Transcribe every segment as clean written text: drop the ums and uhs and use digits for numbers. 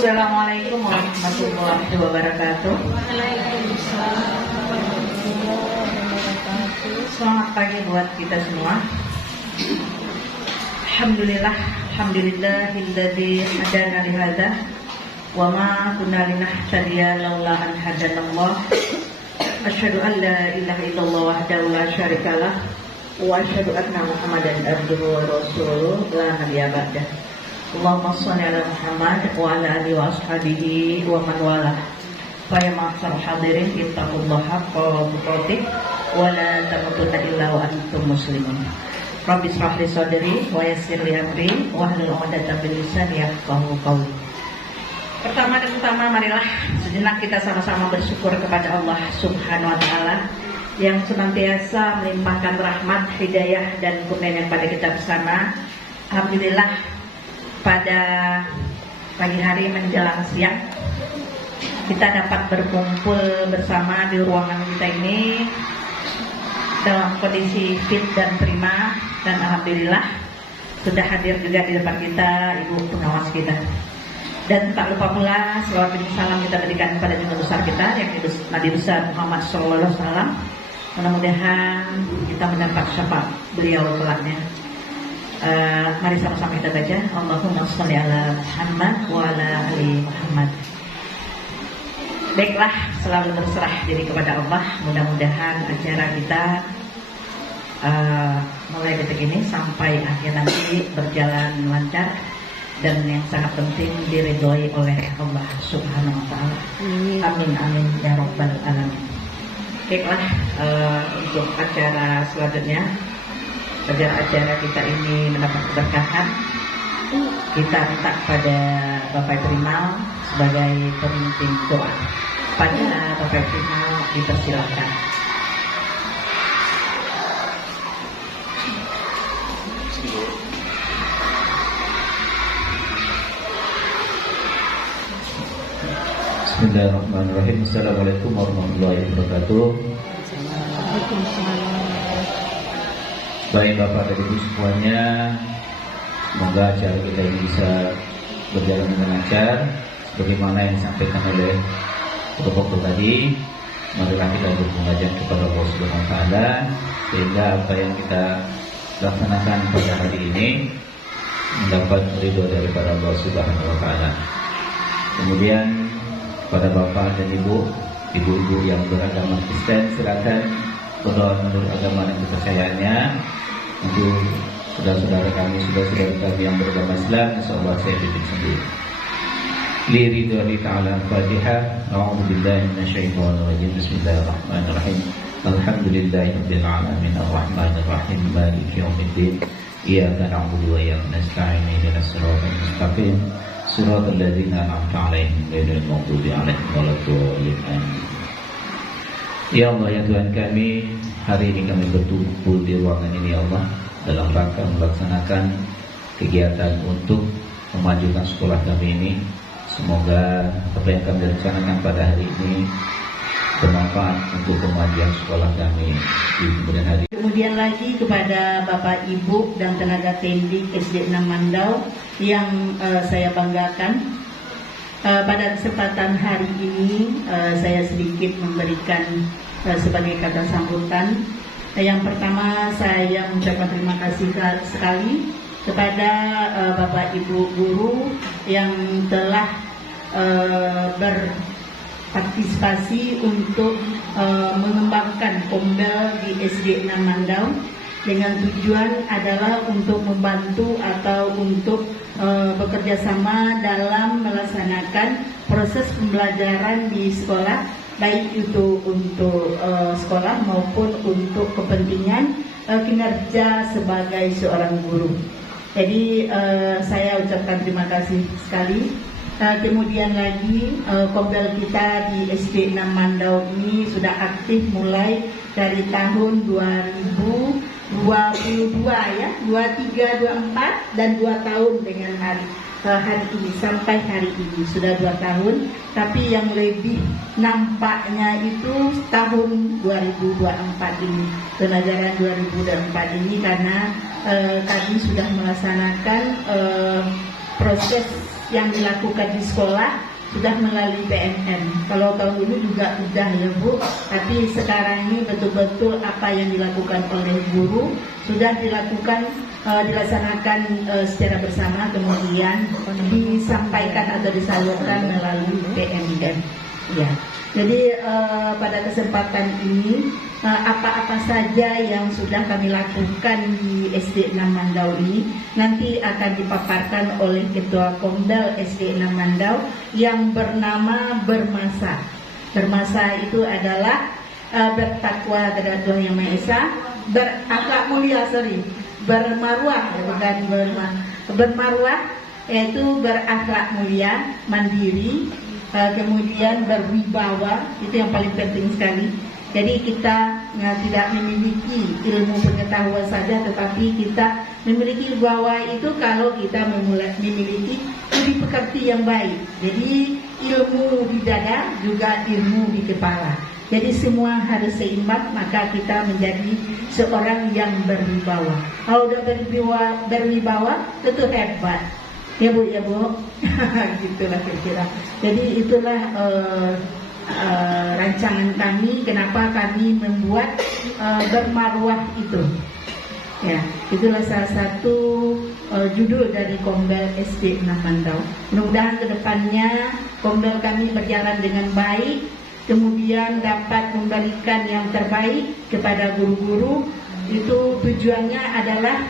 Assalamualaikum warahmatullahi wabarakatuh. Selamat pagi buat kita semua. Alhamdulillahilladzi hadana li hadza wa ma kunna linahtadiya laula an hadanallah. Asyhadu an la ilaha illallah wahdahu la syarikalah wa asyhadu anna Muhammadan abduhu wa rasuluh la nabiyya ba'dah. Allahumma shalli ala Muhammad wa ala alihi wa ashabihi wa man walah. Fa ya ma'asar hadirin ittaqullaha haqqa tuqatih wa la tamutunna illa wa antum muslimun. Rabbi shrah li sadri wa yassir li amri wa hlul 'uqdatam min lisani yafqahu qawli. Pertama, marilah sejenak kita sama-sama bersyukur kepada Allah Subhanahu wa taala yang senantiasa melimpahkan rahmat, hidayah dan kurnia pada kita bersama. Alhamdulillah, pada pagi hari menjelang siang kita dapat berkumpul bersama di ruangan kita ini dalam kondisi fit dan prima, dan alhamdulillah sudah hadir juga di depan kita ibu pengawas kita. Dan tak lupa pula selawat dan salam kita berikan kepada junjungan besar kita yang Nabi besar Muhammad SAW. Mudah-mudahan kita mendapat syafaat beliau kelaknya. Mari sama-sama kita baca Allahumma sholli ala Muhammad wa ala ali Muhammad. Baiklah, selalu berserah diri kepada Allah. Mudah-mudahan acara kita mulai detik ini sampai akhir nanti berjalan lancar dan yang sangat penting diridhoi oleh Allah Subhanahu wa taala. Amin amin ya rabbal alamin. Baiklah, untuk acara selanjutnya, agar acara kita ini mendapat keberkahan, kita minta pada Bapak Primal sebagai pemimpin doa. Pada Bapak Primal dipersilakan. Bismillahirrahmanirrahim. Assalamualaikum warahmatullahi wabarakatuh. Baik Bapak dan Ibu semuanya, semoga acara kita ini bisa berjalan dengan lancar sebagaimana yang disampaikan oleh Bapak tadi. Marilah kita bermunajat kepada Allah Subhanahu wa taala sehingga apa yang kita laksanakan pada hari ini mendapat ridho daripada Allah Subhanahu wa taala. Kemudian pada Bapak dan Ibu, ibu-ibu yang beragama Kristen, silakan berdoa menurut agama dan kepercayaannya. Untuk saudara-saudara kami yang beragama Islam, insyaallah saya pimpin sendiri. Li ridwallahi ta'ala Fatihah. A'udzu billahi minasyaitonir rajim. Bismillahirrahmanirrahim. Alhamdulillahirabbil alamin arrahmanir rahim maliki yaumiddin. Iyyaka na'budu wa iyyaka nasta'in ihdinas siratal mustaqim. Siratal ladzina an'amta 'alaihim ghairil maghdubi 'alaihim waladdallin. Ya Allah, ya Tuhan kami, hari ini kami berkumpul di ruangan ini ya Allah dalam rangka melaksanakan kegiatan untuk memajukan sekolah kami ini. Semoga apa yang kami rencanakan pada hari ini bermanfaat untuk kemajuan sekolah kami di kemudian hari. Kemudian lagi kepada Bapak Ibu dan tenaga teknik SD 6 Mandau yang saya banggakan, pada kesempatan hari ini saya sedikit memberikan sebagai kata sambutan. Yang pertama, saya mengucapkan terima kasih sekali kepada Bapak Ibu guru yang telah berpartisipasi untuk mengembangkan Kombel di SD 6 Mandau dengan tujuan adalah untuk membantu atau untuk bekerja sama dalam melaksanakan proses pembelajaran di sekolah, baik itu untuk sekolah maupun untuk kepentingan kinerja sebagai seorang guru. Jadi saya ucapkan terima kasih sekali. Kemudian lagi Kombel kita di SD 6 Mandau ini sudah aktif mulai dari tahun 2022 ya, 23, 24 dan 2 tahun dengan hari ini sampai hari ini sudah 2 tahun. Tapi yang lebih nampaknya itu tahun 2024 ini, pelajaran 2024 ini, karena kami sudah melaksanakan proses yang dilakukan di sekolah sudah melalui PMN. Kalau tahun dulu juga sudah ya Bu, tapi sekarang ini betul-betul apa yang dilakukan oleh guru sudah dilaksanakan secara bersama, kemudian disampaikan atau disalurkan melalui PMN. Ya. Jadi pada kesempatan ini apa-apa saja yang sudah kami lakukan di SD 6 Mandau ini nanti akan dipaparkan oleh Ketua Kombel SD 6 Mandau yang bernama Bermasa. Bermasa itu adalah bertakwa kepada Tuhan Yang Maha Esa, berakhlak mulia, bermarwah, bukan bermarwah, yaitu berakhlak mulia, mandiri, kemudian berwibawa, itu yang paling penting sekali. Jadi kita tidak memiliki ilmu pengetahuan saja, tetapi kita memiliki wibawa itu kalau kita memiliki budi pekerti yang baik. Jadi ilmu di dada juga ilmu di kepala. Jadi semua harus seimbang, maka kita menjadi seorang yang berwibawa. Kalau udah berwibawa, tentu hebat. Ya Bu, gitulah kira-kira. Jadi itulah rancangan kami, kenapa kami membuat bermarwah itu. Ya, itulah salah satu judul dari Kombel SD 6 Mandau. Mudah-mudahan kedepannya Kombel kami berjalan dengan baik, kemudian dapat memberikan yang terbaik kepada guru-guru. Itu tujuannya adalah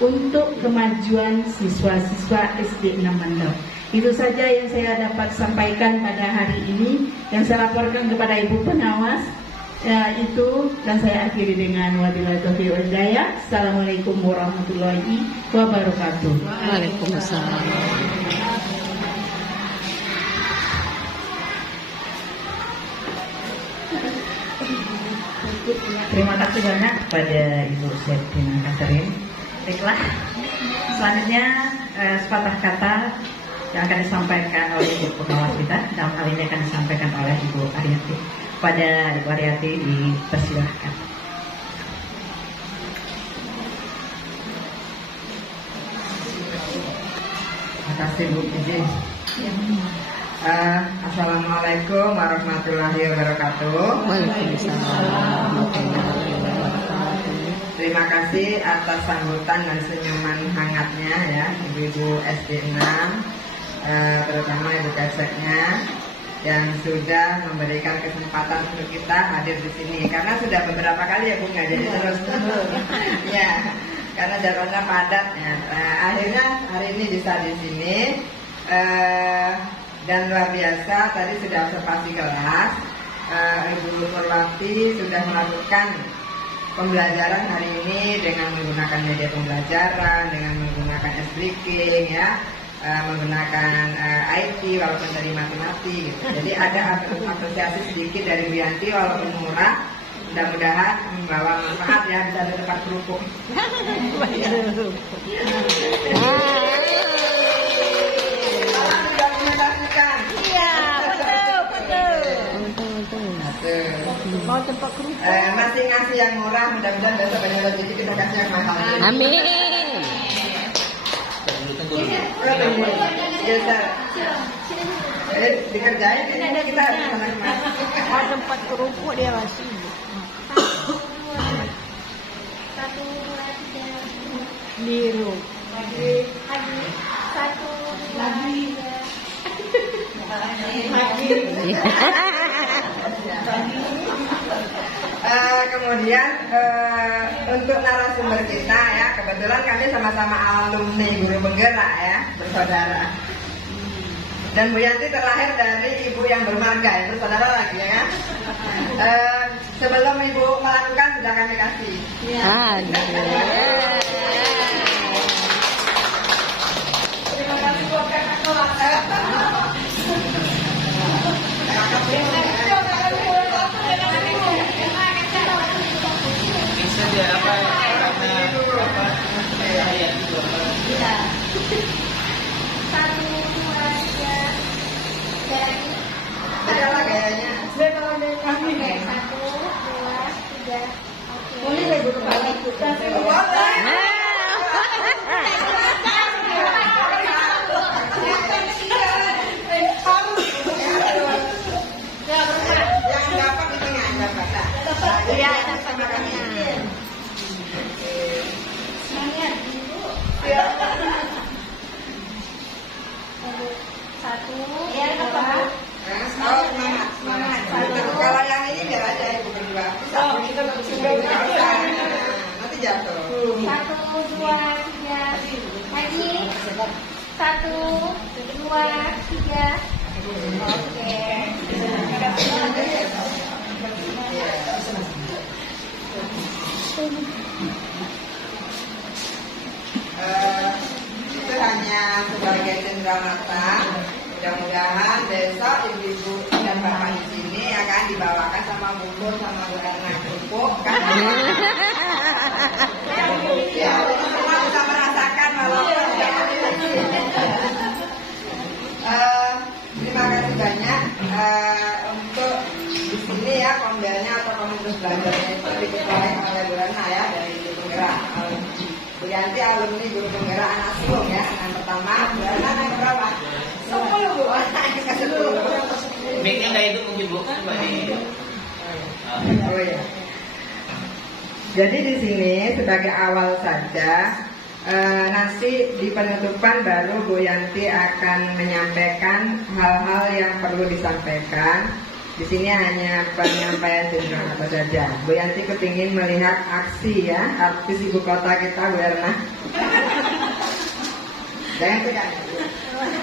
untuk kemajuan siswa-siswa SD 6 Mandau. Itu saja yang saya dapat sampaikan pada hari ini, yang saya laporkan kepada Ibu Pengawas. Itu dan saya akhiri dengan wabillahi taufiq wal hidayah. Assalamualaikum warahmatullahi wabarakatuh. Waalaikumsalam. Terima kasih banyak kepada Ibu Septina Catherine. Baiklah, selanjutnya sepatah kata yang akan disampaikan oleh Ibu Pengawas kita. Dalam hal ini akan disampaikan oleh Ibu Aryati. Pada Ibu Aryati dipersilahkan. Terima kasih Bu Iji. Assalamualaikum warahmatullahi wabarakatuh. Waalaikumsalam. Terima kasih atas sambutan dan senyuman hangatnya ya Ibu-ibu SD 6, terutama Ibu Kaseknya yang sudah memberikan kesempatan untuk kita hadir di sini. Karena sudah beberapa kali ya Bu nggak jadi terus ya, karena jadwalnya padat ya. Akhirnya hari ini bisa di sini. Dan luar biasa tadi sudah observasi kelas, Ibu Purwati sudah melakukan pembelajaran hari ini dengan menggunakan media pembelajaran, dengan menggunakan S-Breaking ya, menggunakan IT walaupun dari matematik gitu. Jadi ada apresiasi sedikit dari Bu Yanti walaupun murah, mudah-mudahan membawa manfaat ya, bisa ada tempat kerupuk. Mau tempat kerupuk. Masih ngasih yang murah, mudah-mudahan besok banyak rezeki kita kasih yang mahal. Amin. Dikerjain ini kita harus sana kemana. Mau tempat kerupuk dia masih. Satu, dua, tiga. Biru. Satu, dua, tiga. Kemudian untuk narasumber kita ya, kebetulan kami sama-sama alumni guru penggerak ya, bersaudara. Dan Bu Yanti terlahir dari ibu yang bermarga, ya, bersaudara lagi ya kan. Sebelum ibu melakukan sudah kami kasih. Terima kasih buat kakak Satu, dua, tiga. adalah gayanya. Oke, satu, dua, tiga. Oke. Boleh lah Ibu Kepala ikutan. Boleh. satu, Iya, dua, Oh, semangat. Kalau yang ini biar aja ibu berdua. Nanti jatuh. satu, dua, tiga, lagi, satu, dua, tiga, oke. Itu hanya sebagai cenderamata. Mudah-mudahan besok ibu-ibu dan bapak di sini akan dibawakan sama bubur sama gorengan kerupuk kan? Ya, semua bisa merasakan walaupun terima kasih banyak untuk di sini ya kombelnya atau komunitas belajarnya itu diketuai oleh Bu Rana ya dari Guru Penggerak. Bu Yanti alumni Guru Penggerak anak sulung ya. Yang pertama, Bu Rana yang berapa? 10 Bu. Yang ke-10. Mic-nya nggak itu mungkin Bu, coba di. Oh ya. Jadi di sini sebagai awal saja, nanti di penutupan baru Bu Yanti akan menyampaikan hal-hal yang perlu disampaikan. Di sini hanya penyampaian cenderamata saja. Bu Yanti kepingin melihat aksi ya, artis ibu kota kita Bu Erna. Jangan tekan.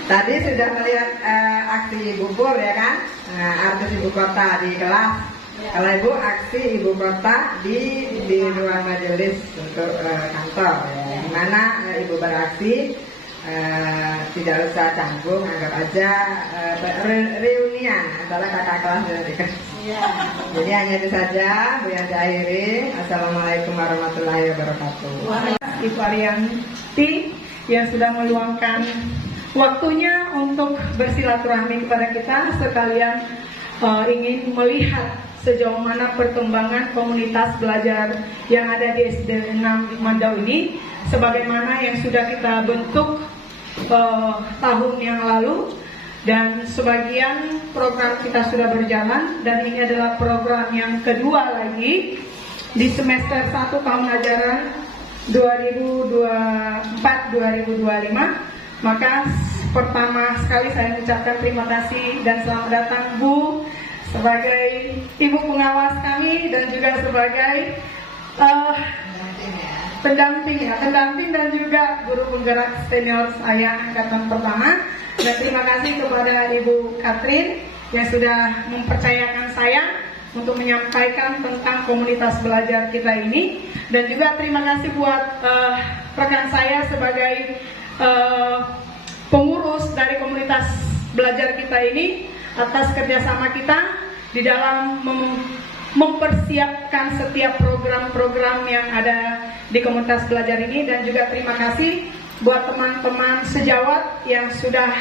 Tadi sudah melihat aksi bubur ya kan, artis ibu kota di kelas. Kalau ibu aksi ibu kota di ruang majelis untuk kantor ya. Di mana ibu beraksi tidak usah canggung, anggap aja reunian antara kakak kelas dan adik kelas. Jadi hanya itu saja Bu Yanti akhiri. Assalamualaikum warahmatullahi wabarakatuh. Ibu Arianti yang sudah meluangkan waktunya untuk bersilaturahmi kepada kita sekalian ingin melihat sejauh mana perkembangan komunitas belajar yang ada di SD 6 Mandau ini, sebagaimana yang sudah kita bentuk tahun yang lalu, dan sebagian program kita sudah berjalan, dan ini adalah program yang kedua lagi di semester 1 tahun ajaran 2024-2025. Maka pertama sekali saya mengucapkan terima kasih dan selamat datang Bu sebagai ibu pengawas kami dan juga sebagai pendamping dan juga guru penggerak senior saya angkatan pertama. Dan terima kasih kepada Ibu Katrin yang sudah mempercayakan saya untuk menyampaikan tentang komunitas belajar kita ini, dan juga terima kasih buat rekan saya sebagai pengurus dari komunitas belajar kita ini atas kerjasama kita di dalam mempersiapkan setiap program-program yang ada di komunitas belajar ini. Dan juga terima kasih buat teman-teman sejawat yang sudah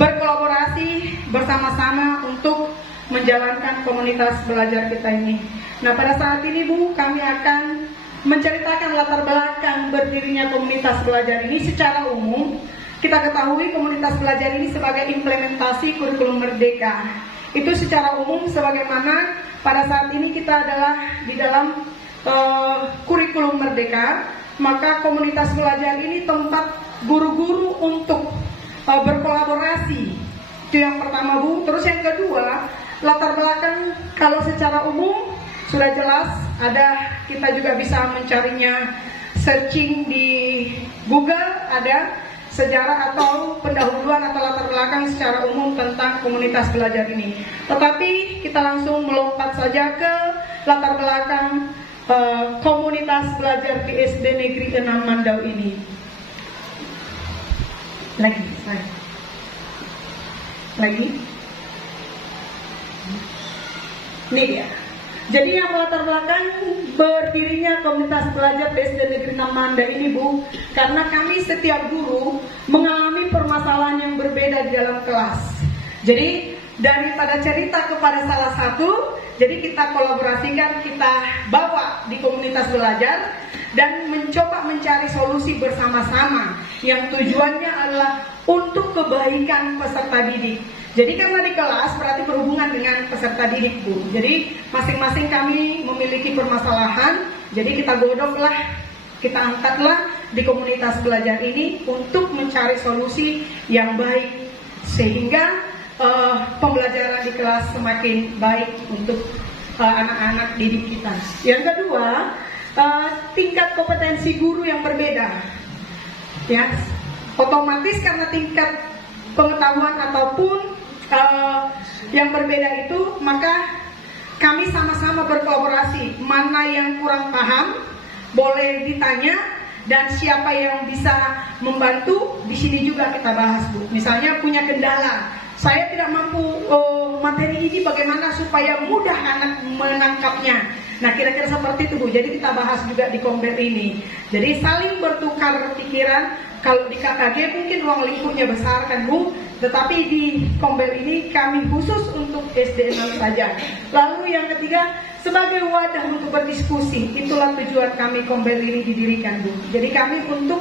berkolaborasi bersama-sama untuk menjalankan komunitas belajar kita ini. Nah, pada saat ini Bu, kami akan menceritakan latar belakang berdirinya komunitas belajar ini secara umum. Kita ketahui komunitas belajar ini sebagai implementasi kurikulum merdeka. Itu secara umum sebagaimana pada saat ini kita adalah di dalam kurikulum merdeka, maka komunitas belajar ini tempat guru-guru untuk berkolaborasi. Itu yang pertama Bu. Terus yang kedua, latar belakang kalau secara umum sudah jelas ada, kita juga bisa mencarinya searching di Google, ada sejarah atau pendahuluan atau latar belakang secara umum tentang komunitas belajar ini. Tetapi kita langsung melompat saja ke latar belakang komunitas belajar di SD Negeri 6 Mandau ini. Lagi. Nih ya. Jadi yang melatar belakang berdirinya komunitas belajar di SD Negeri 6 Mandau ini Bu, karena kami setiap guru mengalami permasalahan yang berbeda di dalam kelas. Jadi daripada cerita kepada salah satu, jadi kita kolaborasikan, kita bawa di komunitas belajar dan mencoba mencari solusi bersama-sama yang tujuannya adalah untuk kebaikan peserta didik. Jadi karena di kelas berarti berhubungan dengan peserta didik Bu. Jadi masing-masing kami memiliki permasalahan, jadi kita godoklah, kita angkatlah di komunitas belajar ini untuk mencari solusi yang baik sehingga pembelajaran di kelas semakin baik untuk anak-anak didik kita. Yang kedua, tingkat kompetensi guru yang berbeda, ya, otomatis karena tingkat pengetahuan ataupun yang berbeda itu, maka kami sama-sama berkolaborasi. Mana yang kurang paham boleh ditanya, dan siapa yang bisa membantu di sini juga kita bahas, Bu. Misalnya punya kendala, saya tidak mampu materi ini, bagaimana supaya mudah anak menangkapnya. Nah, kira-kira seperti itu, Bu. Jadi kita bahas juga di Kombel ini. Jadi saling bertukar pikiran. Kalau di KKG mungkin ruang lingkupnya besar kan, Bu, tetapi di Kombel ini kami khusus untuk SD 6 saja. Lalu yang ketiga, sebagai wadah untuk berdiskusi. Itulah tujuan kami Kombel ini didirikan, Bu. Jadi kami untuk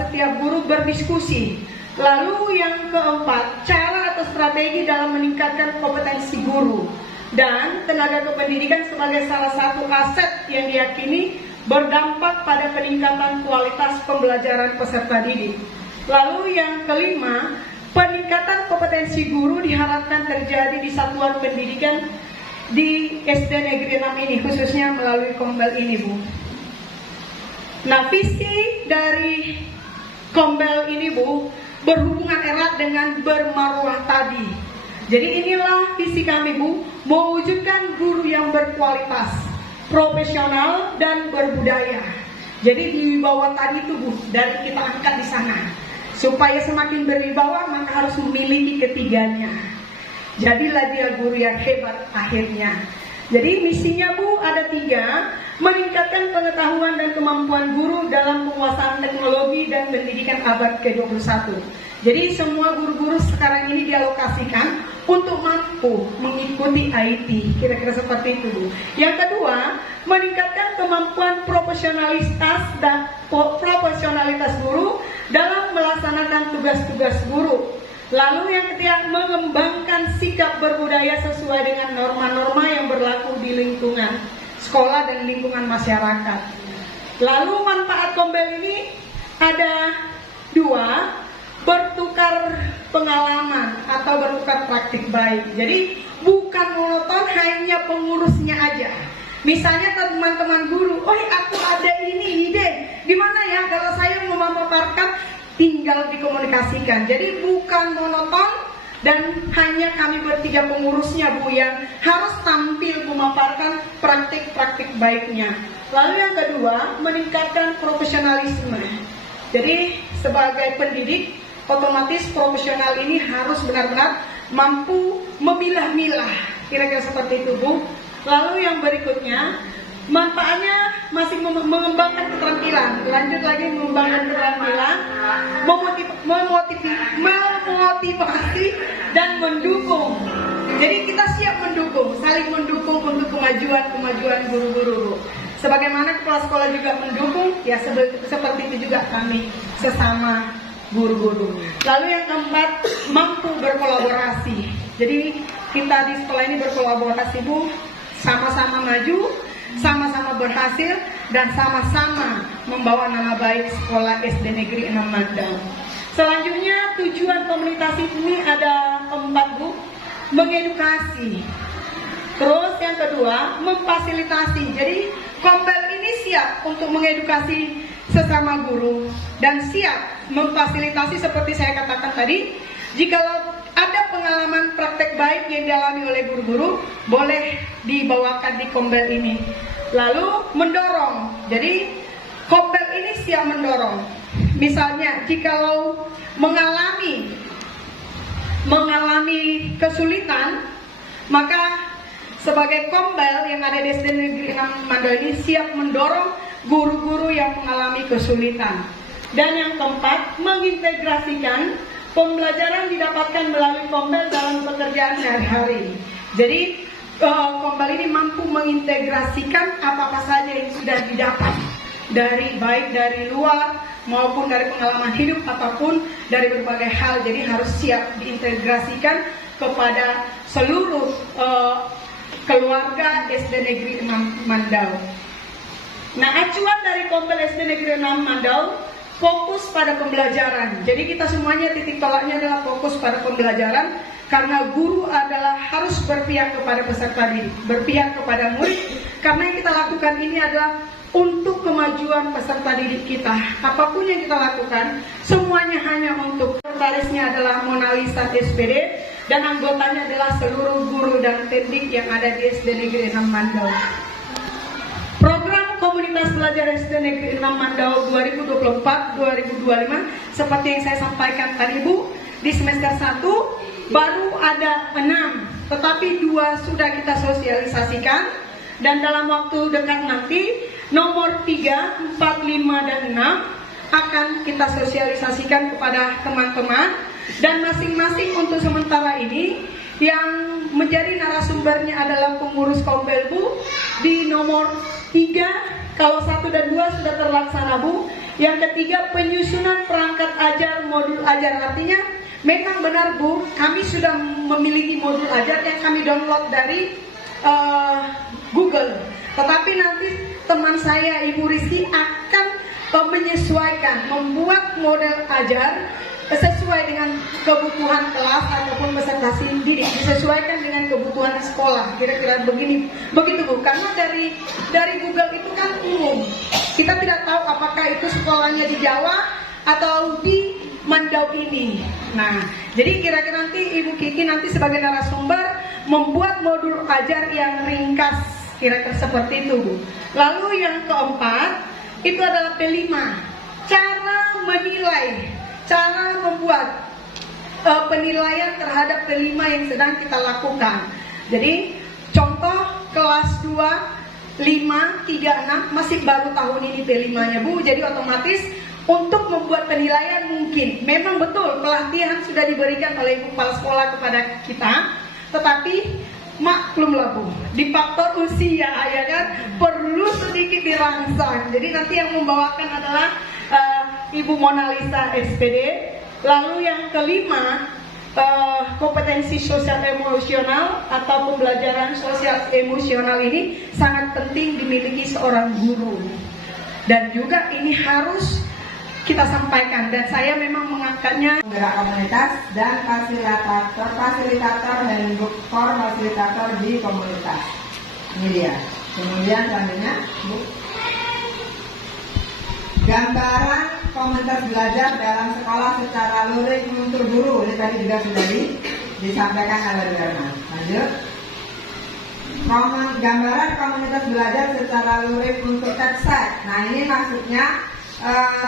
setiap guru berdiskusi. Lalu yang keempat, cara atau strategi dalam meningkatkan kompetensi guru dan tenaga kependidikan sebagai salah satu aset yang diyakini berdampak pada peningkatan kualitas pembelajaran peserta didik. Lalu yang kelima, peningkatan kompetensi guru diharapkan terjadi di satuan pendidikan di SD Negeri 6 ini, khususnya melalui Kombel ini, Bu. Nah, visi dari Kombel ini, Bu, berhubungan erat dengan bermarwah tadi. Jadi inilah visi kami, Bu, mewujudkan guru yang berkualitas, profesional dan berbudaya. Jadi diwibawa tadi itu, Bu, dari kita angkat di sana. Supaya semakin berwibawa, maka harus memiliki ketiganya. Jadilah dia guru yang hebat akhirnya. Jadi misinya, Bu, ada 3. Meningkatkan pengetahuan dan kemampuan guru dalam penguasaan teknologi dan pendidikan abad ke-21. Jadi semua guru-guru sekarang ini dialokasikan untuk mampu mengikuti IT. Kira-kira seperti itu, Bu. Yang kedua, meningkatkan kemampuan profesionalitas guru dalam melaksanakan tugas-tugas guru. Lalu yang ketiga, mengembangkan sikap berbudaya sesuai dengan norma-norma yang berlaku di lingkungan sekolah dan lingkungan masyarakat. Lalu manfaat Kombel ini ada 2, bertukar pengalaman atau bertukar praktik baik. Jadi bukan monoton hanya pengurusnya aja. Misalnya teman-teman guru, oh aku ada ini ide, gimana ya kalau saya mau memaparkan, tinggal dikomunikasikan. Jadi bukan monoton dan hanya kami bertiga pengurusnya, Bu, yang harus tampil memaparkan praktik-praktik baiknya. Lalu yang kedua, meningkatkan profesionalisme. Jadi sebagai pendidik, otomatis profesional ini harus benar-benar mampu memilah-milah. Kira-kira seperti itu, Bu. Lalu yang berikutnya, manfaatnya masih mengembangkan keterampilan. Lanjut lagi mengembangkan keterampilan, memotivasi dan mendukung. Jadi kita siap mendukung, saling mendukung untuk kemajuan guru-guru. Sebagaimana kepala sekolah juga mendukung, ya seperti itu juga kami sesama guru-guru. Lalu yang keempat, mampu berkolaborasi. Jadi kita di sekolah ini berkolaborasi, Bu, sama-sama maju, sama-sama berhasil, dan sama-sama membawa nama baik sekolah SD Negeri 6 Mandau. Selanjutnya tujuan komunitas ini ada 4, Bu. Mengedukasi. Terus yang kedua, memfasilitasi. Jadi Kombel ini siap untuk mengedukasi sesama guru dan siap memfasilitasi seperti saya katakan tadi. Jikalau ada pengalaman praktek baik yang dialami oleh guru-guru, boleh dibawakan di Kombel ini. Lalu mendorong. Jadi Kombel ini siap mendorong. Misalnya jikalau mengalami kesulitan, maka sebagai Kombel yang ada di SD Negeri 6 Mandau ini siap mendorong guru-guru yang mengalami kesulitan. Dan yang keempat, mengintegrasikan pembelajaran didapatkan melalui Kombel dalam pekerjaan sehari-hari. Jadi Kombel ini mampu mengintegrasikan apa-apa saja yang sudah didapat baik dari luar maupun dari pengalaman hidup ataupun dari berbagai hal. Jadi harus siap diintegrasikan kepada seluruh keluarga SD Negeri 6 Mandau. Nah, acuan dari Kombel SD Negeri 6 Mandau fokus pada pembelajaran. Jadi kita semuanya titik tolaknya adalah fokus pada pembelajaran, karena guru adalah harus berpihak kepada peserta didik, berpihak kepada murid, karena yang kita lakukan ini adalah untuk kemajuan peserta didik kita. Apapun yang kita lakukan, semuanya hanya untuk. Sekretarisnya adalah Mona Lisa SPD, dan anggotanya adalah seluruh guru dan pendidik yang ada di SD Negeri 6 Mandau. Program Komunitas Belajar SD Negeri 6 Mandau 2024-2025, seperti yang saya sampaikan tadi Bu, di semester 1 baru ada 6, tetapi 2 sudah kita sosialisasikan, dan dalam waktu dekat nanti nomor 3, 4, 5, dan 6 akan kita sosialisasikan kepada teman-teman. Dan masing-masing untuk sementara ini yang menjadi narasumbernya adalah pengurus Kombel Bu. Di nomor 3, kalau 1 dan 2 sudah terlaksana Bu. Yang ketiga, penyusunan perangkat ajar modul ajar. Artinya memang benar Bu, kami sudah memiliki modul ajar yang kami download dari Google. Tetapi nanti teman saya Ibu Rizky akan menyesuaikan, membuat model ajar sesuai dengan kebutuhan kelas ataupun peserta didik, disesuaikan dengan kebutuhan sekolah. Kira-kira begitu Bu. Karena dari Google itu kan umum. Kita tidak tahu apakah itu sekolahnya di Jawa atau di Mandau ini. Nah, jadi kira-kira nanti Ibu Kiki nanti sebagai narasumber membuat modul ajar yang ringkas, kira-kira seperti itu Bu. Lalu yang keempat itu adalah P5, cara menilai, cara membuat penilaian terhadap P5 yang sedang kita lakukan. Jadi contoh kelas 2, 5, 3, 6 masih baru tahun ini P5-nya Bu. Jadi otomatis untuk membuat penilaian mungkin memang betul pelatihan sudah diberikan oleh kepala sekolah kepada kita, tetapi maklumlah Bu, di faktor usia ya kan, perlu sedikit dirangsang. Jadi nanti yang membawakan adalah Ibu Mona Lisa SPD. Lalu yang kelima, kompetensi sosial emosional atau pembelajaran sosial emosional ini sangat penting dimiliki seorang guru. Dan juga ini harus kita sampaikan, dan saya memang mengangkatnya penggerak komunitas dan fasilitator handbook for fasilitator di komunitas. Ini dia. Kemudian selanjutnya Bu, gambaran komunitas belajar dalam sekolah secara luring untuk guru. Ini tadi juga sudah disampaikan oleh Bu Erna. Lanjut. Gambaran komunitas belajar secara luring untuk TEPSET. Nah ini maksudnya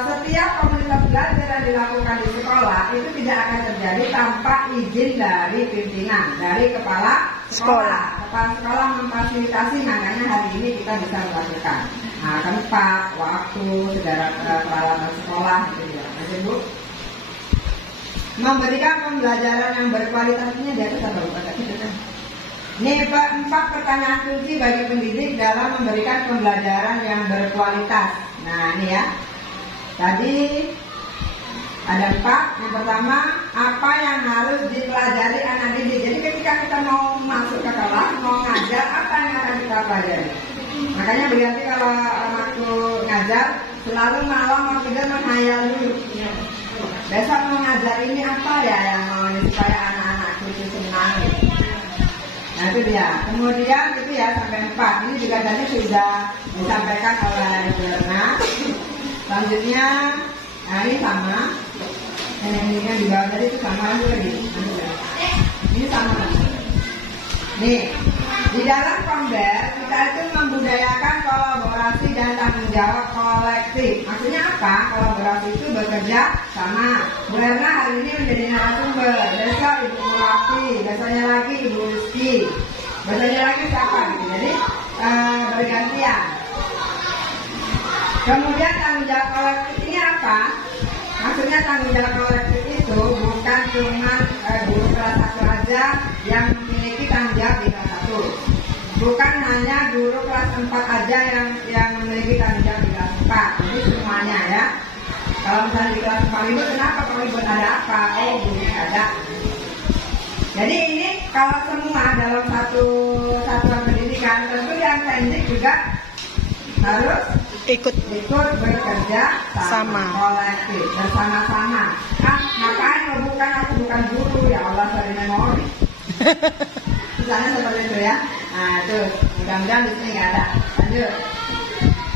setiap komunitas belajar yang dilakukan di sekolah itu tidak akan terjadi tanpa izin dari pimpinan, dari kepala sekolah. Kepala sekolah memfasilitasi, makanya hari ini kita bisa melakukan. Nah, tempat, waktu, segala peralatan sekolah gitu ya. Lanjut Bu. Memberikan pembelajaran yang berkualitas, ini di atas apa Bu? Ini 4 pertanyaan kunci bagi pendidik dalam memberikan pembelajaran yang berkualitas. Nah ini ya. Tadi ada 4. Yang pertama, apa yang harus dipelajari anak didik. Jadi ketika kita mau masuk ke kelas, mau ngajar, apa yang akan kita pelajari. Makanya berarti kalau waktu ngajar, selalu malam mau tidur menghayal dulu. Besok mau ngajar ini apa ya yang mau supaya anak-anakku itu senang. Nah itu dia. Kemudian itu ya sampai 4. Ini juga tadi sudah disampaikan oleh Ibu Erna. Selanjutnya, nah ini sama. Yang di bawah tadi itu sama lagi. Ini sama kan? Nih, di dalam Kombel kita itu membudayakan kolaborasi dan tanggung jawab kolektif. Maksudnya apa? Kolaborasi itu bekerja sama. Bu Erna hari ini menjadi narasumber, besok Ibu Mulati, besoknya lagi Ibu Rizky, besoknya lagi siapa gitu. Jadi bergantian. Kemudian tanggung jawab kolektif ini apa? Maksudnya tanggung jawab kolektif itu bukan cuma guru kelas 1 aja yang memiliki tanggung jawab di kelas 1. Bukan hanya guru kelas 4 aja yang memiliki tanggung jawab di kelas 4. Jadi semuanya ya. Kalau misalnya di kelas 4 itu kenapa Pak Ibu ada apa? Oh, guru ada. Jadi ini kalau semua dalam satu satuan pendidikan, tentu yang teknik juga harus ikut bekerja sama. kolektif bersama-sama. Ngapain lo bukan, aku bukan guru, ya Allah, sorry memori. Misalnya seperti itu ya. Nah itu mudah-mudahan di sini nggak ada. Lanjut.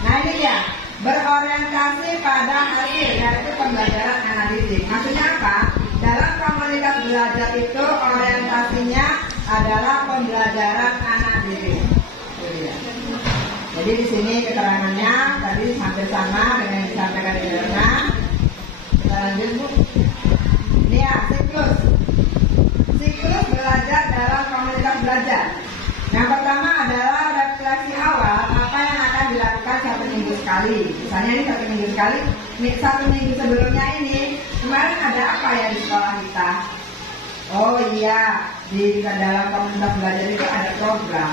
Nah ini dia, berorientasi pada hasil, yaitu pembelajaran anak didik. Maksudnya apa? Dalam komunitas belajar itu orientasinya adalah pembelajaran anak didik. Itu dia. Jadi di sini keterangannya tadi hampir sama dengan yang disampaikan di Irna. Kita lanjut Bu. Ini ya, siklus belajar dalam komunitas belajar. Yang pertama adalah refleksi awal apa yang akan dilakukan 1 minggu sekali. Misalnya ini 1 minggu sekali, 1 minggu sebelumnya ini kemarin ada apa ya di sekolah kita? Oh iya, di dalam komunitas belajar itu ada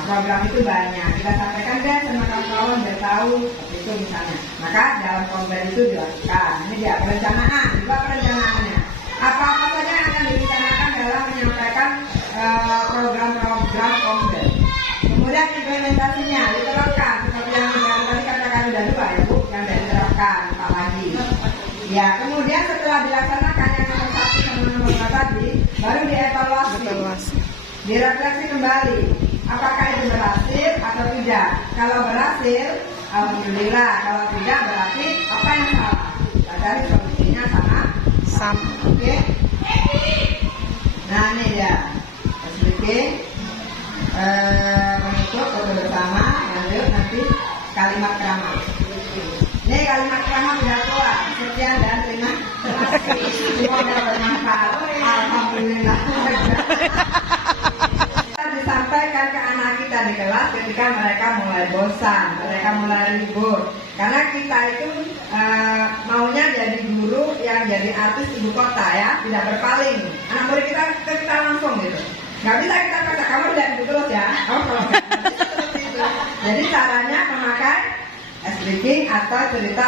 program itu banyak. Kita sampaikan deh sama kawan-kawan biar tahu itu misalnya. Maka dalam program itu dilakukan. Ini dia perencanaan, juga perencanaannya. Apa-apa saja yang akan direncanakan dalam menyampaikan program-program program. Kemudian implementasinya diterapkan seperti yang tadi katakan udah 2 ya Bu, yang sudah diterapkan apalagi. Ya, kemudian setelah dilaksanakan yang nomor 1 sama nomor 2 tadi, baru dievaluasi, direfleksi kembali. Apakah itu berhasil atau tidak? Kalau berhasil, alhamdulillah. Kalau tidak, berarti apa yang salah? Kita cari solusinya sama. Oke. Nah ini dia, sedikit menutup foto bersama. Lanjut nanti kalimat keramat. Ini kalimat keramat sudah keluar. Sekian dan terima kasih. Semoga bermanfaat. Alhamdulillah. Disampaikan ke anak kita di kelas ketika mereka mulai bosan, mereka mulai libur. Karena kita itu maunya jadi guru yang jadi artis ibu kota ya, tidak berpaling. Anak murid kita langsung gitu. Nggak bisa kita kata kamu tidak ibu terus ya. Oh, kalau seperti itu. Jadi caranya memakai speaking atau cerita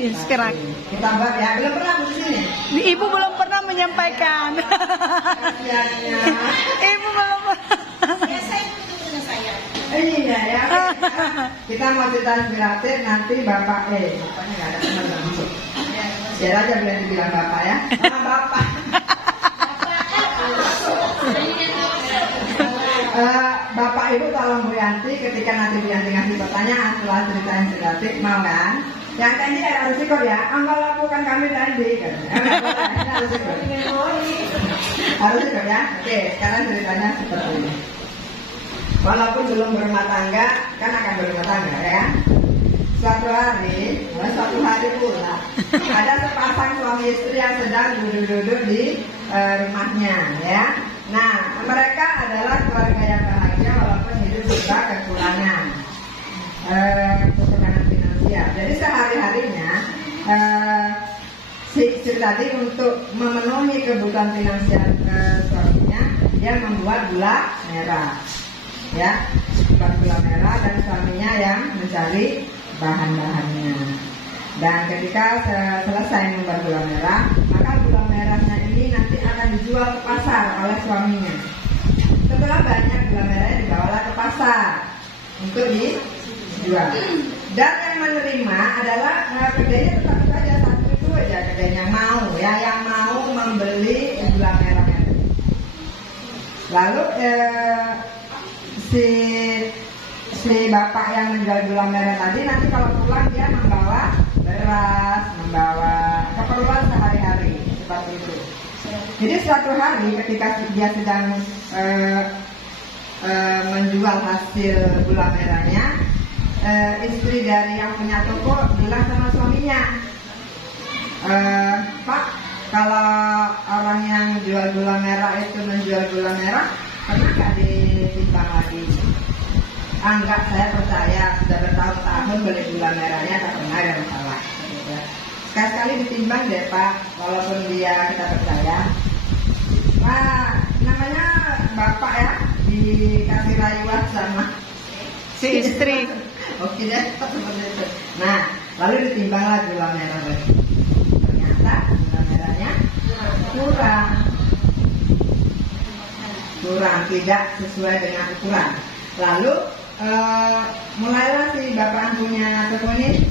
inspirasi. Kita buat ya, belum pernah di sini. Ibu belum pernah menyampaikan. Kasiannya. Ibu belum pernah. Ini ya. Kita mau cerita inspiratif nanti Bapak bapaknya nggak ada teman masuk. Biar aja biar dibilang Bapak ya. Sama Bapak. Bapak Ibu tolong Bu Yanti ketika nanti Bu Yanti ngasih pertanyaan setelah cerita inspiratif, mau kan? Yang tadi harus ikut ya. Enggak lakukan kami tadi kan. Harus ikut. Harus ikut ya. Oke, sekarang ceritanya seperti ini. Walaupun belum berumah tangga, kan akan berumah tangga ya. Suatu hari pula ada sepasang suami istri yang sedang duduk-duduk di rumahnya ya. Nah, mereka adalah keluarga yang bahagia walaupun hidup serba kekurangan finansial. Jadi sehari-harinya si istri tadi untuk memenuhi kebutuhan finansial suaminya, dia membuat gula merah. Ya, buat gula merah dan suaminya yang mencari bahan-bahannya. Dan ketika selesai membuat gula merah, maka gula merahnya ini nanti akan dijual ke pasar oleh suaminya. Setelah banyak gula merahnya dibawalah ke pasar untuk dijual. Dan yang menerima adalah kedainya tetap saja satu itu aja kedainya mau ya, yang mau membeli gula merahnya. Lalu si bapak yang menjual gula merah tadi nanti kalau pulang dia membawa beras, membawa keperluan sehari-hari seperti itu. Jadi suatu hari ketika dia sedang menjual hasil gula merahnya, istri dari yang punya toko bilang sama suaminya, Pak, kalau orang yang jual gula merah itu menjual gula merah, pernah nggak ditimbang lagi? Enggak, saya percaya sudah bertahun-tahun beli gula merahnya tak pernah ada masalah. Sekali-sekali ditimbang deh Pak, walaupun dia kita percaya. Nah, namanya bapak ya dikasih rayuan sama Si istri. Oke deh, seperti itu. Nah, lalu ditimbanglah gula merah lagi. Ternyata gula merahnya kurang, tidak sesuai dengan ukuran. Lalu mulailah si bapak punya toko ini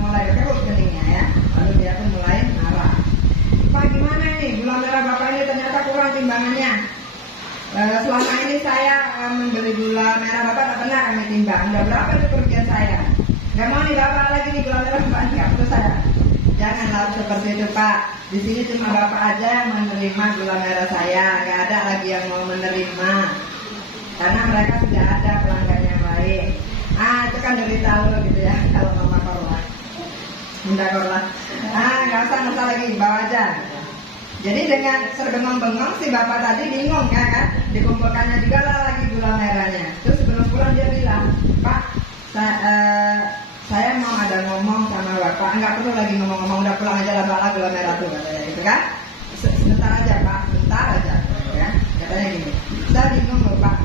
mulai berkerut keningnya ya. Lalu dia pun mulai marah. Pak, gimana ini? Gula merah bapak ini ternyata kurang timbangannya. Selama ini saya membeli gula merah bapak tak pernah kami timbang. Udah berapa itu kerugian saya? Gak mau nih bapak lagi nih gula merah bapak nggak perlu saya. Janganlah seperti itu Pak. Di sini cuma bapak aja yang menerima gula merah saya. Gak ada lagi yang mau menerima. Karena mereka sudah ada pelanggan yang lain. Itu kan derita lo gitu ya. Kalau mama korla, bunda korla. Gak usah lagi, bawa aja. Jadi dengan terbengong-bengong si bapak tadi bingung ya kan. Dikumpulkannya juga lah lagi gula merahnya. Terus sebelum pulang dia bilang, Pak, saya mau ada ngomong sama bapak. Enggak perlu lagi ngomong-ngomong, udah pulang aja lah bawa gula merah tuh katanya gitu kan. Sebentar aja Pak, sebentar aja ya. Katanya gini, saya bingung loh Pak.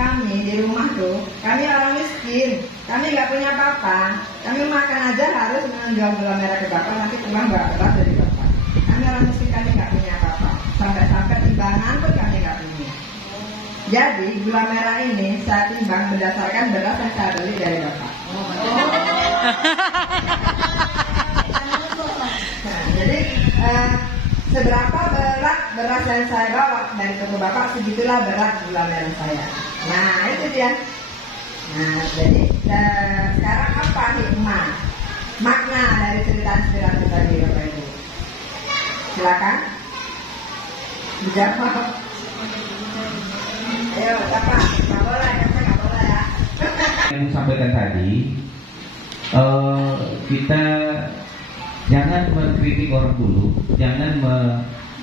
Kami di rumah tuh, kami orang miskin, kami nggak punya apa-apa. Kami makan aja harus menjual gula merah ke bapak, nanti pulang nggak berat dari bapak. Kami orang miskin, kami nggak punya apa-apa. Sampai-sampai timbangan pun kami nggak punya. Jadi gula merah ini saya timbang berdasarkan beras yang saya beli dari bapak. Nah, jadi seberapa berat beras yang saya bawa dari toko bapak, segitulah berat gula merah saya. Nah itu dia. Nah jadi sekarang apa hikmah, makna dari cerita inspiratif tadi Bapak Ibu? Silakan dijawab. Ayo siapa? Nggak boleh, nggak boleh ya. Yang sampaikan tadi, kita jangan mengkritik orang dulu, jangan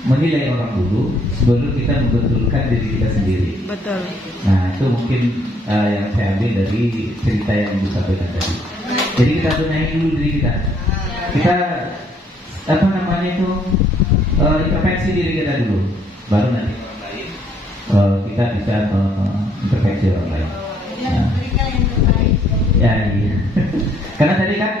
menilai orang dulu sebelum kita membetulkan diri kita sendiri. Betul. Nah itu mungkin yang saya ambil dari cerita yang disampaikan tadi. Jadi kita benahi dulu diri kita. Kita introspeksi diri kita dulu, baru nanti orang lain kita bisa mengintrospeksi orang lain. Nah. Ya iya. Karena tadi kan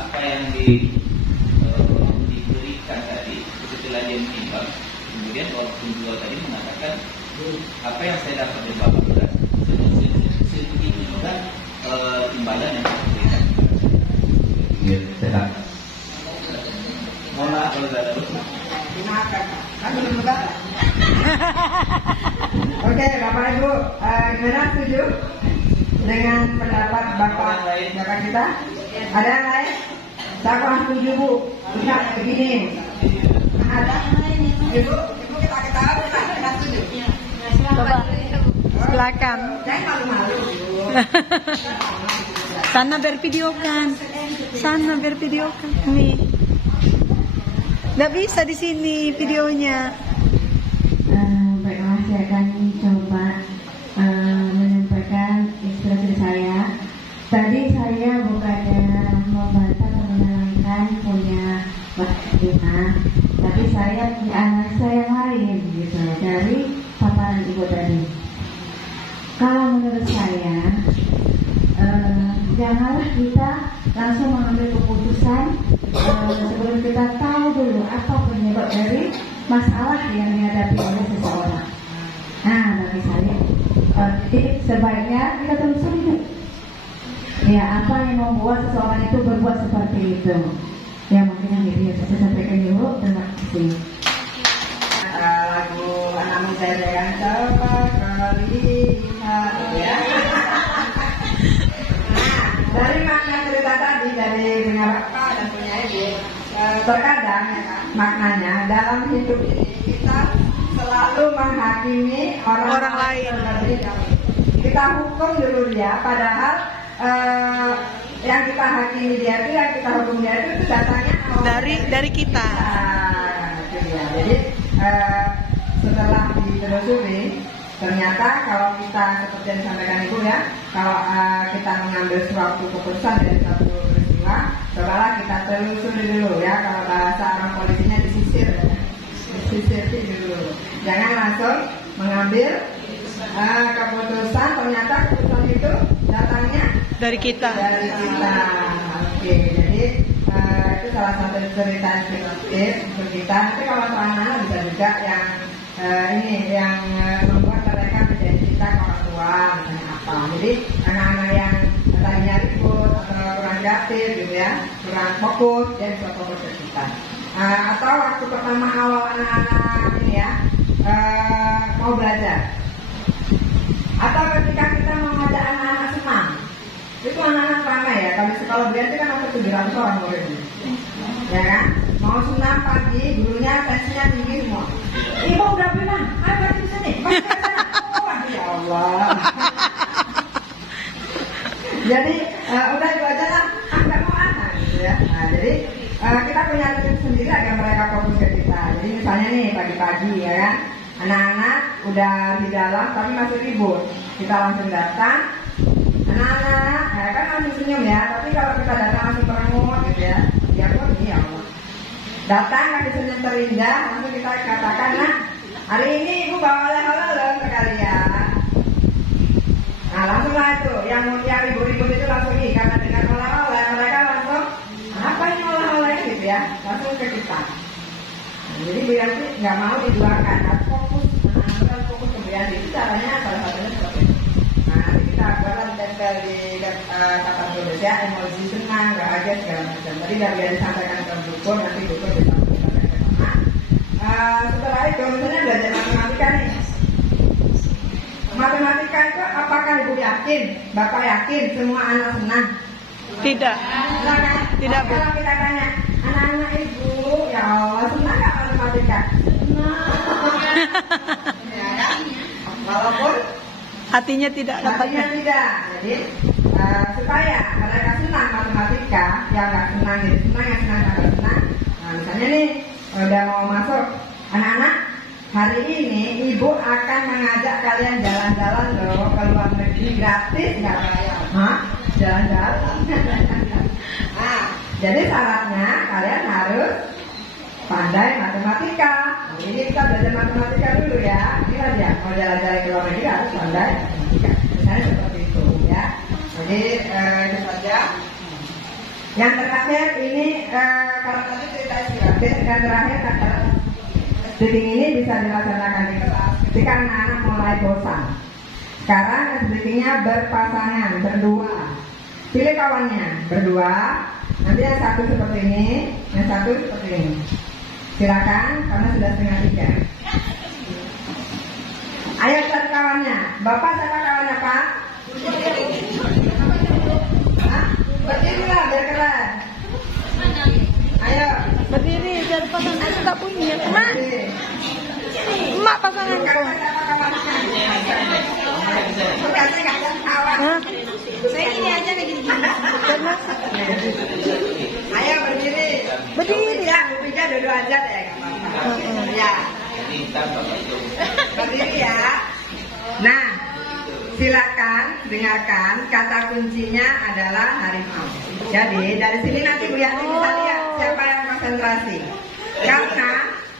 apa yang diberikan tadi setelah dia menimbang, kemudian orang penjual tadi mengatakan apa yang saya dapat dari bapak beras sebegitu juga timbalan yang saya berikan. Iya, sehat. Mola kalau tidak ada. Oke, Bapak Ibu, gimana setuju dengan pendapat Bapak kita? Ada yang lain? Siapa setuju Bu? Bisa begini. Ada Ibu kita ketahui kita setuju. Coba silakan. Jangan malu-malu. Sana bervideokan. Sana bervideokan. Nih. Nggak bisa di sini videonya. Baiklah, saya akan coba menyampaikan inspirasi saya. Tadi saya bukannya membantah atau menyalahkan punya Mbak, tapi saya punya analisa yang lain gitu dari paparan Ibu tadi. Kalau menurut saya, janganlah kita langsung mengambil keputusan sebelum kita tahu dulu apa penyebab dari masalah yang dihadapi oleh seseorang. Nah, bagi saya, sebaiknya kita telusuri dulu. Ya, apa yang membuat seseorang itu berbuat seperti itu? Ya, mungkin yang itu yang saya sampaikan dulu. Terima kasih. Lagu anak muda yang coba lihat ya. Dari makna cerita tadi dari punya bapak dan punya ibu, terkadang maknanya dalam hidup ini kita selalu menghakimi orang lain. Kita hukum dulu dia, padahal yang kita hakimi dia itu, yang kita hukum dia itu datangnya dari kita. Jadi setelah ditelusuri, ternyata kalau kita seperti yang disampaikan Ibu ya, kalau kita mengambil suatu keputusan dari satu peristiwa, cobalah kita telusuri dulu ya. Kalau bahasa orang polisinya disisir dulu. Jangan langsung mengambil keputusan, ternyata keputusan itu datangnya Dari kita. Oke, jadi itu salah satu cerita inspiratif untuk kita. Tapi kalau soal anak bisa juga yang membuat mereka menjadi cinta ke orang tua, misalnya apa. Jadi anak-anak yang gitu ya, kurang fokus, dia bisa fokus ke kita. Atau waktu pertama awal anak-anak ini ya mau belajar, atau ketika kita mau ngajak anak-anak senang, itu anak-anak ramai ya. Kalau di sekolah beliau itu kan ada 700 orang muridnya, ya kan? Mau senam pagi, gurunya tensinya tinggi semua. Ibu udah bilang, ayo balik ke sini, balik ke sana. Oh, ya Allah. Jadi udah itu aja lah, nggak mau anak gitu ya. Nah, jadi kita punya tips sendiri agar mereka fokus ke kita. Jadi misalnya nih pagi-pagi ya kan, anak-anak udah di dalam tapi masih ribut, kita langsung datang, anak-anak, ya kan langsung senyum ya. Tapi kalau kita datang langsung merengut gitu ya, dia pun ya Allah. Datang lagi senyum terindah, langsung kita katakan, nah hari ini ibu bawa oleh-oleh loh ke kalian. Nah langsunglah itu, yang ribut-ribut itu langsung karena dengan oleh-oleh mereka langsung, apa ini oleh-oleh gitu ya, langsung ke kita. Nah, jadi berarti nggak mau diduakan, harus fokus, harus fokus ke berarti. Itu caranya salah satunya seperti itu. Nah nanti kita akan tempel di kata tulis ya, emosi senang, bahagia segala macam. Tadi udah disampaikan ke buku, nanti buku disampaikan ke teman. Setelah itu misalnya belajar matematika nih. Matematika itu apakah ibu yakin, bapak yakin semua anak senang? Tidak. Senang kan? Tidak, Bu. Kalau kita tanya, anak-anak ibu, ya Allah senang nggak matematika? Senang. Ya kan? Walaupun Hatinya tidak hatinya katanya. tidak. Jadi supaya mereka senang matematika, yang nggak senang jadi senang, yang senang nggak senang. Nah misalnya nih udah mau masuk, anak-anak hari ini ibu akan mengajak kalian jalan-jalan loh ke luar negeri gratis, nggak bayar. Hah? Jalan-jalan. Nah, jadi syaratnya kalian harus pandai matematika. Nah, ini kita belajar matematika dulu ya. Ini aja mau jalan-jalan ke luar negeri harus pandai matematika. Misalnya seperti itu ya. Jadi itu saja. Yang terakhir ini kalau tadi cerita istirahat, yang terakhir adalah speaking ini bisa dilaksanakan di kelas ketika anak-anak mulai bosan. Sekarang speakingnya berpasangan, berdua. Pilih kawannya, berdua. Nanti yang satu seperti ini, yang satu seperti ini. Silakan, karena sudah 2:30. Ayo cari kawannya. Bapak siapa kawannya Pak? Hah? Berdiri lah, biar keren. Ayo. Berdiri, jadi pasangan sudah punya. Emak pasanganku. Hah? Saya gini aja nih gini. Karena Ayo berdiri. Berdiri. Bu Pija duduk aja deh, nggak apa-apa. Ya. Berdiri ya. Nah, silakan dengarkan kata kuncinya adalah harimau. Jadi dari sini nanti Bu Yanti bisa lihat siapa yang konsentrasi. Karena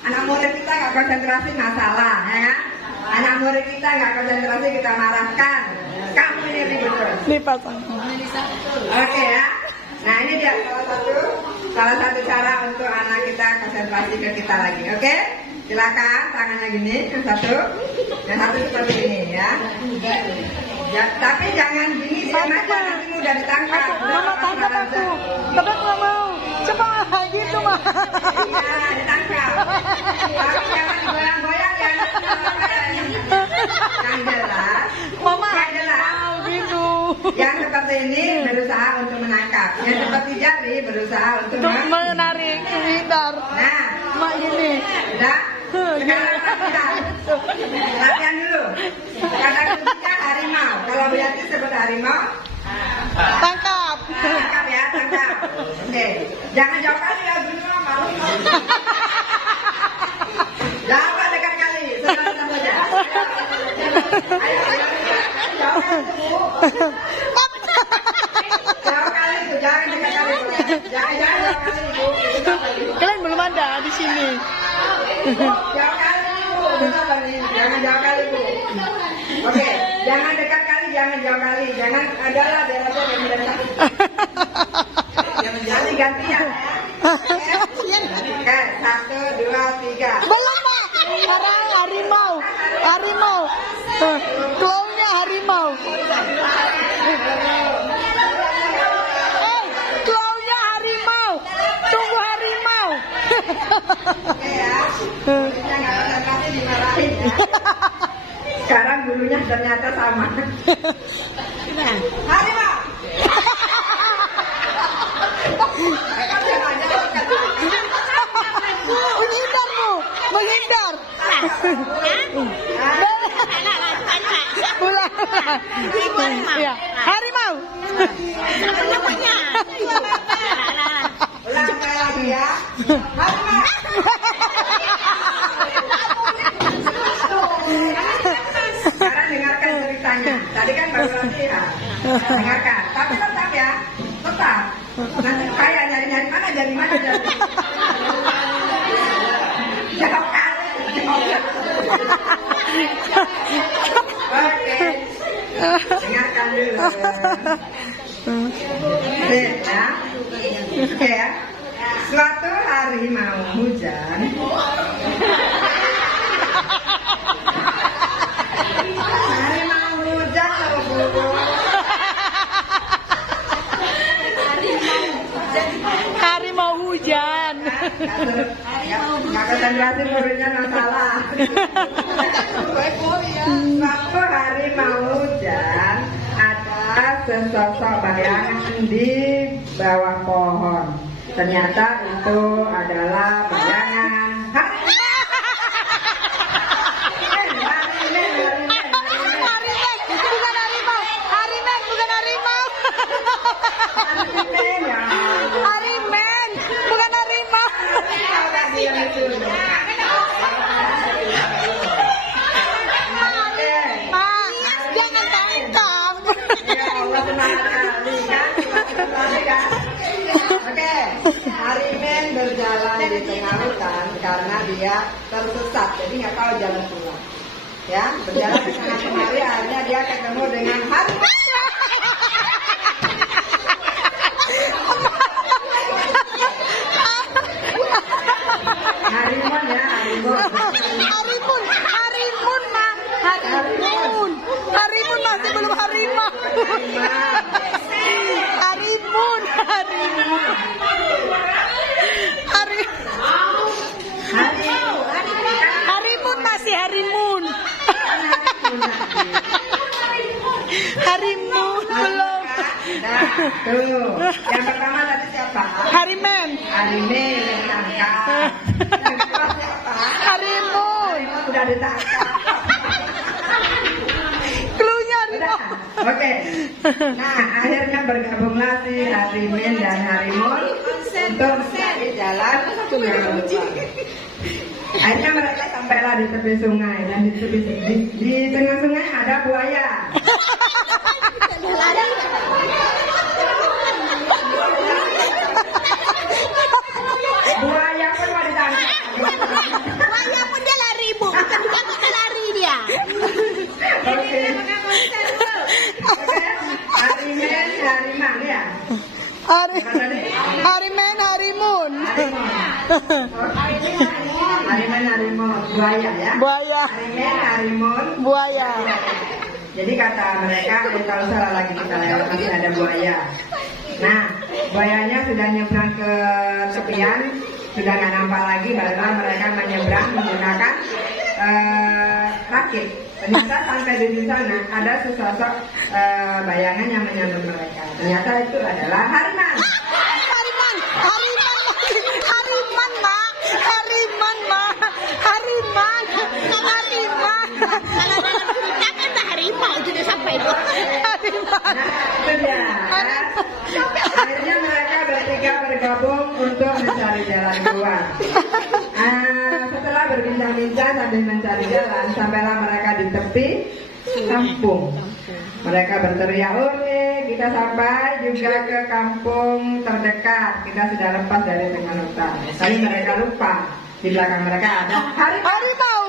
anak murid kita nggak konsentrasi masalah, ya kan? Anak murid kita nggak konsentrasi kita marahkan. Kamu ini ribut terus. ini pasangan. Oke ya. Nah ini dia salah satu cara untuk anak kita konsentrasi ke kita lagi. Oke? Silakan tangannya gini, yang satu seperti ini ya. Ya, tapi jangan gini karena nanti mudah ditangkap. Mama tangkap aku. Tapi aku nggak mau. Cepat gitu mah. Iya, ditangkap. Tapi jangan digoyang-goyang ya. Yang jelas. Mama Yang jelas. mau gitu. Yang seperti ini berusaha untuk menangkap. Yang seperti jari berusaha untuk Untuk menarik, menghindar. Nah, Mak gini. udah. Sekarang latihan dulu. Kata kuncinya harimau. Kalau Bu Yanti sebut harimau, Tangkap. tangkap ya, tangkap. Oke, jangan jauh kali ya, Bruno, malu. Jauh dekat kali, satu saja. Ayo, jauh kali Bu. Jauh kali Bu, jangan dekat kali Bu. Jangan jauh kali Bu. Kalian belum ada di sini. Jauh kali Bu, kenapa nih? Jangan jauh kali Bu. Oke, jangan dekat kali, jangan jauh kali, jangan adalah biar aja yang mendekat. Jangan gantian ya. Oke, 1, 2, 3. Belum Mak. Sekarang harimau. Harimau. Klaunya harimau. Klaunya Oke ya. Gurunya nggak konsentrasi dimarahin ya. Sekarang gurunya ternyata sama. Harimau. Menghindar Bu, menghindar. Ya, harimau. Ulang sekali lagi ya. Harimau. Sekarang dengarkan ceritanya. Tadi kan baru latihan. Dengarkan. Tapi tetap ya. Tetap. Nanti kayak nyari-nyari mana dari mana dari. Jawabkan. Oke. Dengarkan dulu. Lihat ya. Oke ya. Suatu hari mau hujan. Hari mau hujan loh Bu. Hari mau hujan. Nggak konsentrasi gurunya masalah. Suatu hari mau hujan, ada sesosok bayangan di bawah pohon. Ternyata itu adalah bayangan Harimen, bukan harimau. Pak, jangan tangkap. Oke, Harimen berjalan di tengah hutan karena dia tersesat, jadi nggak tahu jalan pulang. Ya, berjalan ke sana kemari, akhirnya dia ketemu dengan harimau. Harimun ya, harimun. Harimun masih belum harimau. Harimun masih harimun. Harimun belum. Nah, dulu. Yang pertama tadi siapa? Harimen. Harimen yang tangkap. Yang kedua siapa? Harimun. Udah ditangkap. Klunya Udah. Oke. Nah, akhirnya bergabunglah si Harimen dan Harimun untuk mencari jalan yang keluar. Akhirnya mereka sampailah di tepi sungai dan di tengah sungai ada buaya. Buaya pun mau ditangkap. Buaya pun dia lari Bu, bukan juga kita lari dia. Oke. Harimen, Hariman ya. Harimen, harimun. Harimen, Harimun, buaya ya. Buaya, Harimen, Harimun, buaya. Jadi kata mereka, kalau salah lagi kita lewat masih ada buaya. Nah, buayanya sudah nyebrang ke tepian, sudah nggak nampak lagi, barulah mereka menyeberang menggunakan rakit. Ternyata sampai di sana ada sesosok bayangan yang menyambut mereka. Ternyata itu adalah Hariman. Akhirnya mereka bertiga bergabung untuk mencari jalan keluar. Setelah berbincang-bincang sambil mencari jalan, sampailah mereka di tepi kampung. Mereka berteriak, "Ore, kita sampai juga ke kampung terdekat. Kita sudah lepas dari tengah hutan." Tapi mereka lupa di belakang mereka ada harimau.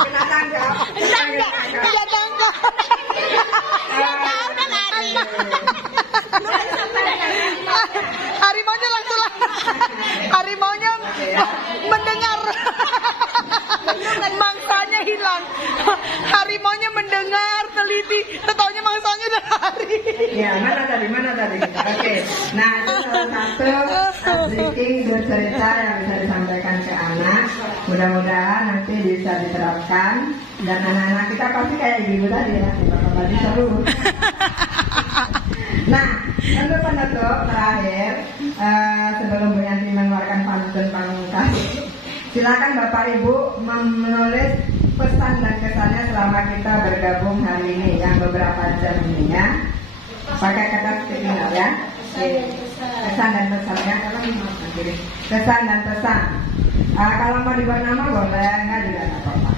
Kena tangkap. Tidak tangkap. Harimaunya langsung harimaunya mendengar mangsanya hilang. Harimaunya mendengar teliti, taunya mangsanya udah lari. Ya, mana tadi? Oke. Nah, itu salah satu tricking bercerita yang bisa disampaikan ke anak. Mudah-mudahan nanti bisa diterapkan dan anak-anak kita pasti kayak ibu tadi ya, bapak tadi seru. Nah, untuk penutup terakhir, sebelum Bu Yanti mengeluarkan pantun pamungkas, silakan Bapak Ibu menulis pesan dan kesannya selama kita bergabung hari ini, yang beberapa jam ini ya. Pakai kata tinggal ya. Kesan dan pesan ya. Kesan dan pesan. Kalau mau dibuat nama boleh, enggak juga nggak apa-apa.